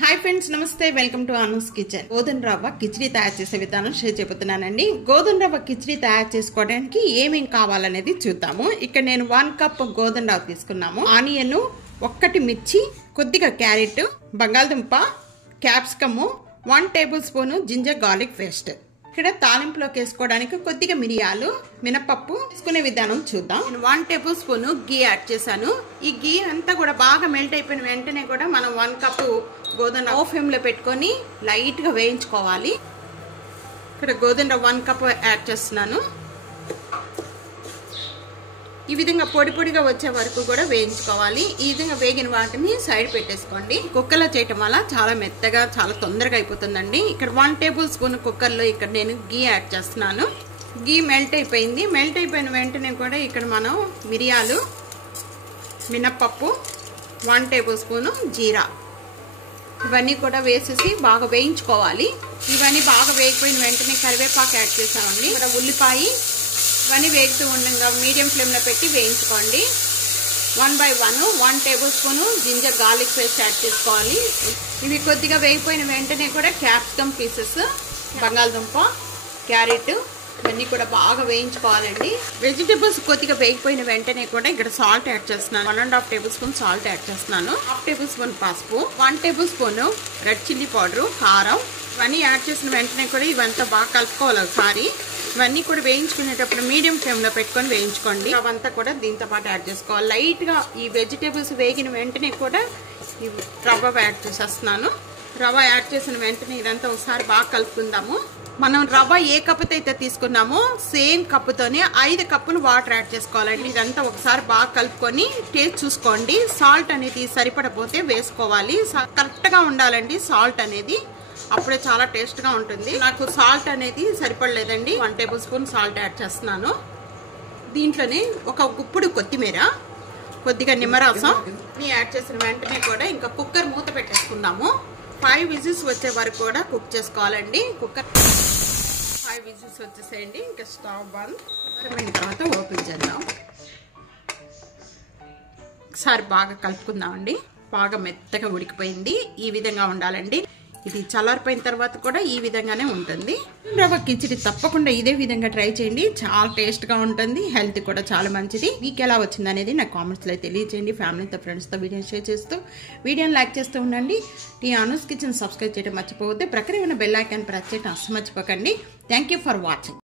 Hi friends, నమస్తే. Welcome to Anu's kitchen. గోధుమ రవ్వ కిచిడి తయారు చేసే విధానం షేర్ చెబుతున్నానండి. గోధుమ రవ్వ కిచిడి తయారు చేసుకోవడానికి ఏమేమి కావాలనేది చూద్దాము. ఇక్కడ నేను 1 కప్ గోధుమ రవ్వ తీసుకున్నాము. ఆనియన్, 1 మిర్చి, కొద్దిగా క్యారెట్, బంగాళదుంప, capsicum, 1 table spoon ginger garlic paste. ఇక్కడ తాలింపులోకి వేసుకోవడానికి కొద్దిగా మిరియాలు, మినపప్పు తీసుకునే విధానం చూద్దాం. నేను 1 టేబుల్ స్పూన్ గీ యాడ్ చేశాను. ఈ గీ అంతా కూడా బాగా మెల్ట్ అయిపోయిన వెంటనే కూడా మనం 1 కప్పు గోధుమ లో ఫ్లేమ్ లో పెట్టుకొని లైట్ గా వేయించుకోవాలి. ఇక్కడ గోధుమ రవ్వ 1 కప్ యాడ్ చేస్తున్నాను. ఈ విధంగా పొడి పొడిగా వచ్చే వరకు కూడా వేయించుకోవాలి. ఈ విధంగా వేగిన వాటిని సైడ్ పెట్టేసుకోండి. కుక్కర్లో చేయటం వల్ల చాలా మెత్తగా చాలా తొందరగా అయిపోతుందండి. ఇక్కడ 1 టేబుల్ స్పూన్ కుక్కర్లో ఇక్కడ నేను గీ యాడ్ చేస్తున్నాను. గీ మెల్ట్ అయిపోయింది. మెల్ట్ అయిపోయిన వెంటనే కూడా ఇక్కడ మనం మిరియాలు, మినప్పప్పు, 1 టేబుల్ స్పూన్ జీరా ఇవన్నీ కూడా వేసేసి బాగా వేయించుకోవాలి. ఇవన్నీ బాగా వేగిపోయిన వెంటనే కరివేపాకు యాడ్ చేసామండి. ఇక్కడ ఉల్లిపాయ ఇవన్నీ వేగుతూ ఉండగా మీడియం ఫ్లేమ్లో పెట్టి వేయించుకోండి. 1 by 1 table spoon ginger garlic paste add చేసుకోవాలి. ఇవి కొద్దిగా వేగిపోయిన వెంటనే కూడా క్యాప్సికమ్ పీసెస్, బంగాళదుంప, క్యారెట్ ఇవన్నీ కూడా బాగా వేయించుకోవాలండి. వెజిటేబుల్స్ కొద్దిగా వేగిపోయిన వెంటనే కూడా ఇక్కడ సాల్ట్ యాడ్ చేస్తున్నాను. 1.5 టేబుల్ స్పూన్ సాల్ట్ యాడ్ చేస్తున్నాను. 1/2 టేబుల్ స్పూన్ పసుపు, 1 table spoon red chilli powder, కారం ఇవన్నీ యాడ్ చేసిన వెంటనే కూడా ఇవంతా బాగా కలుపుకోవాలి ఒకసారి. ఇవన్నీ కూడా వేయించుకునేటప్పుడు మీడియం ఫ్లేమ్లో పెట్టుకొని వేయించుకోండి. అవంతా కూడా దీంతో పాటు యాడ్ చేసుకోవాలి. లైట్గా ఈ వెజిటేబుల్స్ వేగిన వెంటనే కూడా ఈ రవ్వ యాడ్ చేసేస్తున్నాను. రవ్వ యాడ్ చేసిన వెంటనే ఇదంతా ఒకసారి బాగా కలుపుకుందాము. మనం రవ్వ ఏ కప్పుతో అయితే తీసుకున్నామో సేమ్ కప్పుతోనే 5 కప్పులు వాటర్ యాడ్ చేసుకోవాలండి. ఇదంతా ఒకసారి బాగా కలుపుకొని టేస్ట్ చూసుకోండి. సాల్ట్ అనేది సరిపడపోతే వేసుకోవాలి. కరెక్ట్గా ఉండాలండి సాల్ట్ అనేది, అప్పుడే చాలా టేస్ట్గా ఉంటుంది. నాకు సాల్ట్ అనేది సరిపడలేదండి. 1 టేబుల్ స్పూన్ సాల్ట్ యాడ్ చేస్తున్నాను. దీంట్లోనే ఒక గుప్పుడు కొత్తిమీర, కొద్దిగా నిమ్మరసం యాడ్ చేసిన వెంటనే కూడా ఇంకా కుక్కర్ మూత పెట్టేసుకుందాము. 5 విజిల్స్ వచ్చే వరకు కూడా కుక్ చేసుకోవాలండి. కుక్కర్ 5 విజిల్స్ వచ్చేసేయండి. ఇంకా స్టవ్ బంద్ అయిన తర్వాత ఓపెన్ చేద్దాం. ఒకసారి బాగా కలుపుకుందామండి. బాగా మెత్తగా ఉడికిపోయింది. ఈ విధంగా ఉండాలండి. ఇది చల్లారిపోయిన తర్వాత కూడా ఈ విధంగానే ఉంటుంది. రవ్వ కిచిడి తప్పకుండా ఇదే విధంగా ట్రై చేయండి. చాలా టేస్ట్గా ఉంటుంది. హెల్త్ కూడా చాలా మంచిది. మీకు ఎలా వచ్చింది అనేది నాకు కామెంట్స్లో తెలియజేయండి. ఫ్యామిలీతో ఫ్రెండ్స్తో వీడియోని షేర్ చేస్తూ వీడియోని లైక్ చేస్తూ ఉండండి. ఈ అనూస్ కిచెన్ సబ్స్క్రైబ్ చేయడం మర్చిపోవద్దు. ప్రక్కన ఉన్న బెల్ ఐకాన్ ప్రెస్ చేయడం అస్సలు మర్చిపోకండి. Thank you for watching.